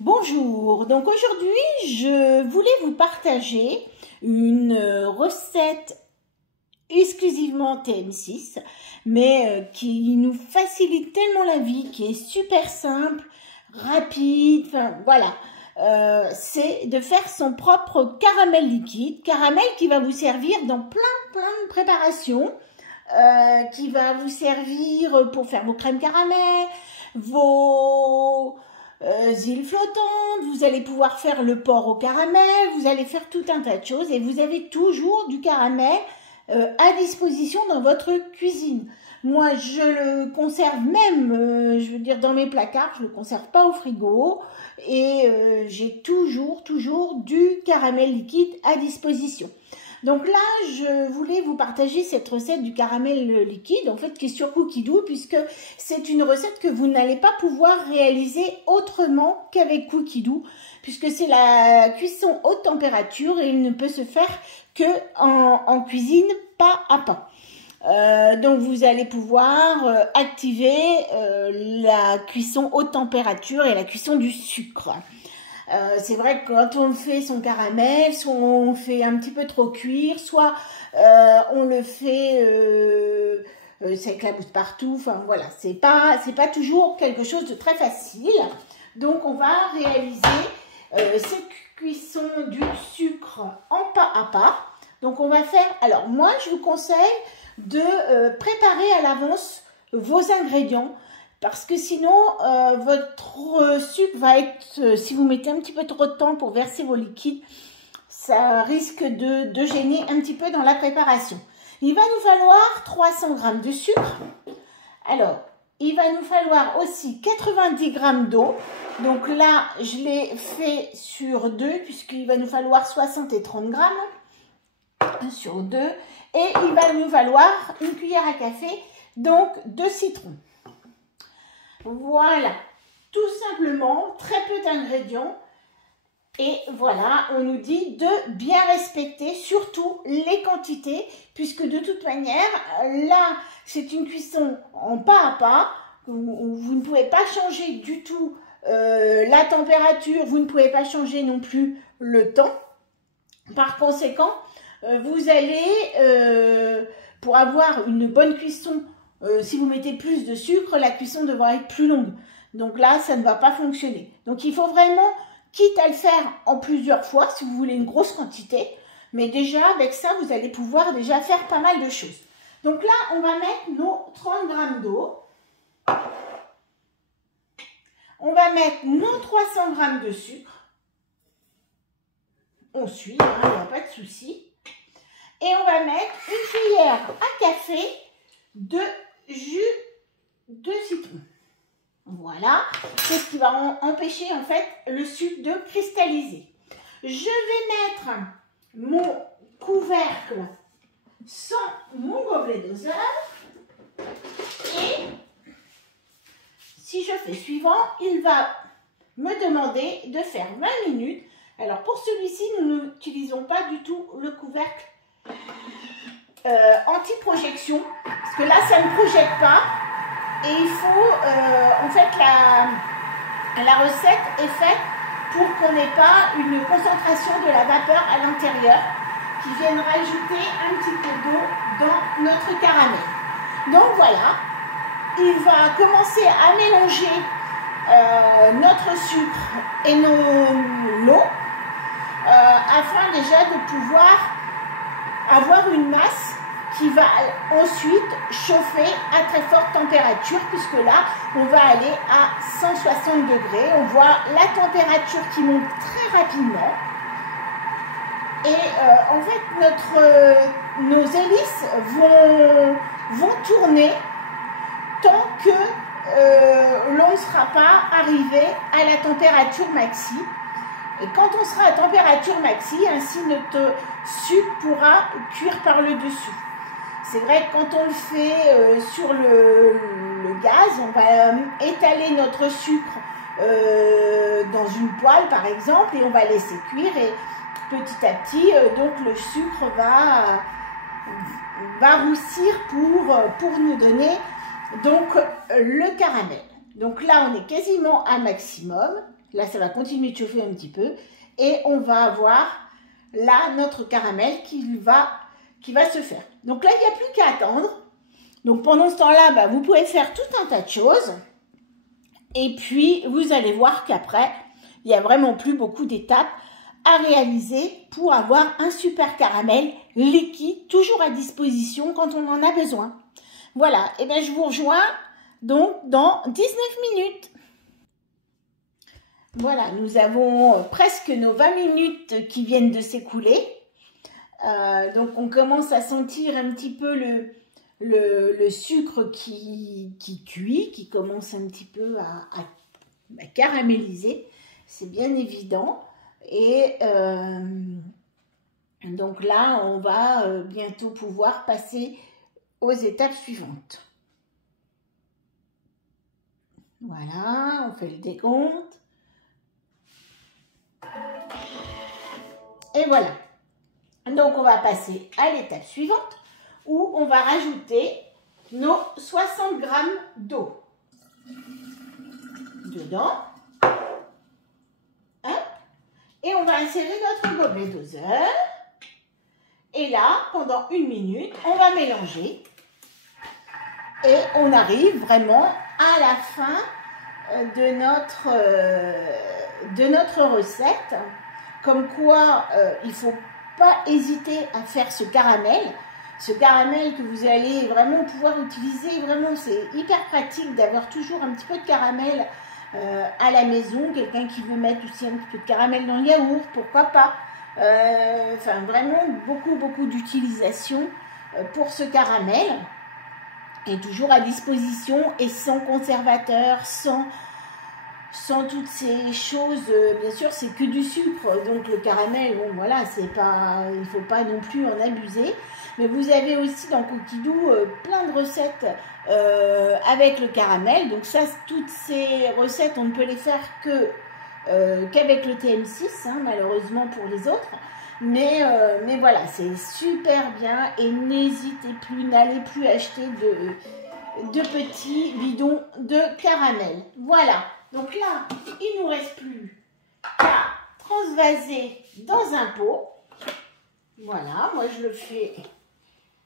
Bonjour, donc aujourd'hui je voulais vous partager une recette exclusivement TM6 mais qui nous facilite tellement la vie, qui est super simple, rapide, enfin voilà. C'est de faire son propre caramel liquide, caramel qui va vous servir dans plein de préparations, qui va vous servir pour faire vos crèmes caramel, vos îles flottantes, vous allez pouvoir faire le porc au caramel, vous allez faire tout un tas de choses et vous avez toujours du caramel à disposition dans votre cuisine. Moi, je le conserve même, je veux dire, dans mes placards, je le conserve pas au frigo et j'ai toujours du caramel liquide à disposition. Donc là, je voulais vous partager cette recette du caramel liquide, en fait, qui est sur Cookidoo, puisque c'est une recette que vous n'allez pas pouvoir réaliser autrement qu'avec Cookidoo, puisque c'est la cuisson haute température et il ne peut se faire que en cuisine pas à pas. Donc vous allez pouvoir activer la cuisson haute température et la cuisson du sucre. C'est vrai que quand on fait son caramel, soit on le fait un petit peu trop cuire, soit on le fait ça éclabousse partout. Enfin voilà, c'est pas toujours quelque chose de très facile. Donc on va réaliser cette cuisson du sucre en pas à pas. Donc on va faire. Alors moi je vous conseille de préparer à l'avance vos ingrédients. Parce que sinon, votre sucre va être, si vous mettez un petit peu trop de temps pour verser vos liquides, ça risque de gêner un petit peu dans la préparation. Il va nous falloir 300 g de sucre. Alors, il va nous falloir aussi 90 g d'eau. Donc là, je l'ai fait sur 2, puisqu'il va nous falloir 60 et 30 g sur 2. Et il va nous falloir une cuillère à café, donc de citron. Voilà, tout simplement, très peu d'ingrédients. Et voilà, on nous dit de bien respecter surtout les quantités, puisque de toute manière, là, c'est une cuisson en pas à pas. Vous ne pouvez pas changer du tout la température, vous ne pouvez pas changer non plus le temps. Par conséquent, vous allez, pour avoir une bonne cuisson, si vous mettez plus de sucre, la cuisson devra être plus longue. Donc là, ça ne va pas fonctionner. Donc il faut vraiment, quitte à le faire en plusieurs fois, si vous voulez une grosse quantité, mais déjà avec ça, vous allez pouvoir déjà faire pas mal de choses. Donc là, on va mettre nos 30 g d'eau. On va mettre nos 300 g de sucre. On suit, hein, il n'y a pas de souci. Et on va mettre une cuillère à café de jus de citron. Voilà, c'est ce qui va empêcher en fait le sucre de cristalliser. Je vais mettre mon couvercle sans mon gobelet doseur et si je fais suivant, il va me demander de faire 20 minutes. Alors pour celui-ci, nous n'utilisons pas du tout le couvercle anti-projection, parce que là ça ne projette pas et il faut en fait la recette est faite pour qu'on n'ait pas une concentration de la vapeur à l'intérieur qui vienne rajouter un petit peu d'eau dans notre caramel. Donc voilà, il va commencer à mélanger notre sucre et l'eau afin déjà de pouvoir avoir une masse qui va ensuite chauffer à très forte température, puisque là, on va aller à 160 degrés. On voit la température qui monte très rapidement. Et en fait, nos hélices vont tourner tant que l'on ne sera pas arrivé à la température maxi. Et quand on sera à température maxi, ainsi notre sucre pourra cuire par le dessus. C'est vrai que quand on le fait sur le gaz, on va étaler notre sucre dans une poêle par exemple et on va laisser cuire et petit à petit, donc le sucre va roussir pour nous donner donc le caramel. Donc là, on est quasiment à maximum. Là, ça va continuer de chauffer un petit peu. Et on va avoir là notre caramel qui va se faire. Donc là, il n'y a plus qu'à attendre. Donc pendant ce temps-là, bah, vous pouvez faire tout un tas de choses. Et puis, vous allez voir qu'après, il n'y a vraiment plus beaucoup d'étapes à réaliser pour avoir un super caramel liquide, toujours à disposition quand on en a besoin. Voilà, et bien je vous rejoins donc dans 19 minutes. Voilà, nous avons presque nos 20 minutes qui viennent de s'écouler. Donc on commence à sentir un petit peu le sucre qui cuit, qui commence un petit peu à caraméliser. C'est bien évident. Et donc là, on va bientôt pouvoir passer aux étapes suivantes. Voilà, on fait le décompte. Et voilà. Donc on va passer à l'étape suivante où on va rajouter nos 60 g d'eau dedans. Et on va insérer notre gobelet doseur. Et là, pendant 1 minute, on va mélanger. Et on arrive vraiment à la fin de notre recette. Comme quoi, il ne faut pas hésiter à faire ce caramel. Ce caramel que vous allez vraiment pouvoir utiliser. Vraiment, c'est hyper pratique d'avoir toujours un petit peu de caramel à la maison, quelqu'un qui veut mettre aussi un petit peu de caramel dans le yaourt, pourquoi pas. Enfin, vraiment beaucoup d'utilisation pour ce caramel. Et toujours à disposition et sans conservateur, sans toutes ces choses. Bien sûr, c'est que du sucre, donc le caramel, bon voilà, c'est pas, il faut pas non plus en abuser. Mais vous avez aussi dans Coquidou plein de recettes avec le caramel. Donc ça, toutes ces recettes, on ne peut les faire qu'avec le TM6, hein, malheureusement pour les autres. Mais voilà, c'est super bien et n'hésitez plus, n'allez plus acheter de petits bidons de caramel. Voilà, donc là, il ne nous reste plus qu'à transvaser dans un pot. Voilà, moi je le fais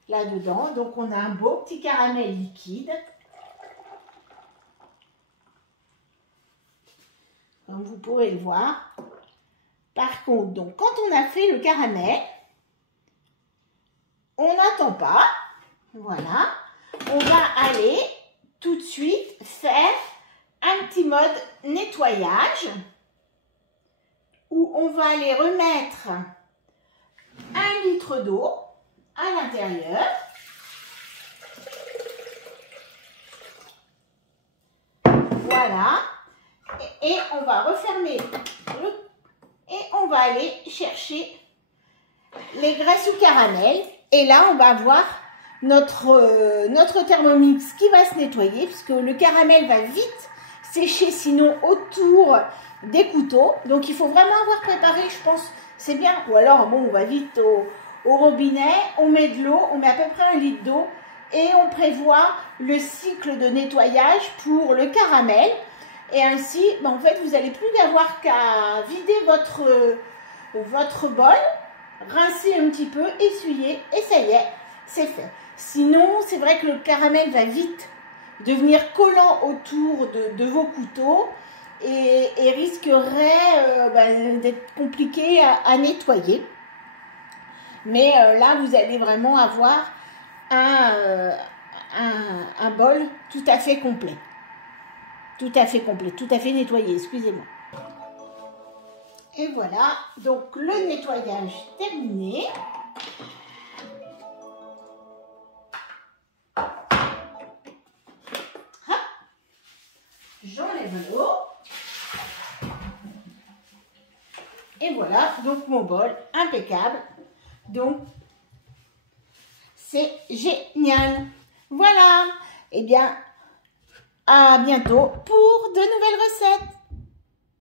là-dedans. Donc on a un beau petit caramel liquide. Comme vous pouvez le voir. Par contre, donc quand on a fait le caramel, on n'attend pas. Voilà. On va aller tout de suite faire un petit mode nettoyage où on va aller remettre 1 litre d'eau à l'intérieur. Voilà. Et on va refermer et on va aller chercher les graisses au caramel. Et là, on va avoir notre Thermomix qui va se nettoyer puisque le caramel va vite sécher sinon autour des couteaux. Donc, il faut vraiment avoir préparé, je pense, c'est bien. Ou alors, bon, on va vite au robinet, on met de l'eau, on met à peu près 1 litre d'eau et on prévoit le cycle de nettoyage pour le caramel. Et ainsi, ben, en fait, vous n'allez plus avoir qu'à vider votre bol, rincer un petit peu, essuyer et ça y est, c'est fait. Sinon, c'est vrai que le caramel va vite devenir collant autour de vos couteaux et risquerait d'être compliqué à nettoyer. Mais là, vous allez vraiment avoir un bol tout à fait complet. Tout à fait complet, tout à fait nettoyé, excusez-moi. Et voilà, donc le nettoyage terminé. J'enlève l'eau. Et voilà, donc mon bol impeccable. Donc, c'est génial. Voilà. Eh bien, à bientôt pour de nouvelles recettes.